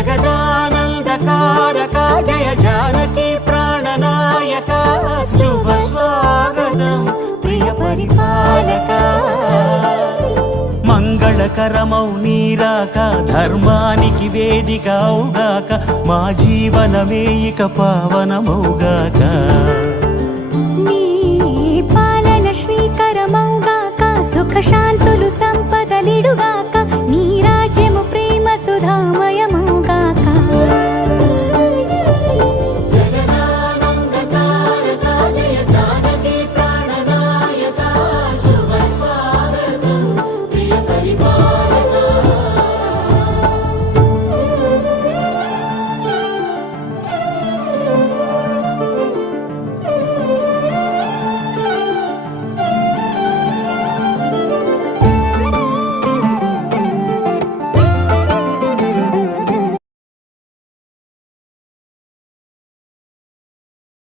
జగదానందకారక జయ జానకి ప్రాణనాయక శుభ స్వాగతం ప్రియ పరిపాలక మంగళకరమౌ నీరాక ధర్మానికి వేదిక అవుగాక మా జీవనమే ఇక పావనమౌగాక నీ పాలన శ్రీకరమౌగాక సుఖ శాంతులు సంపదలిడుగా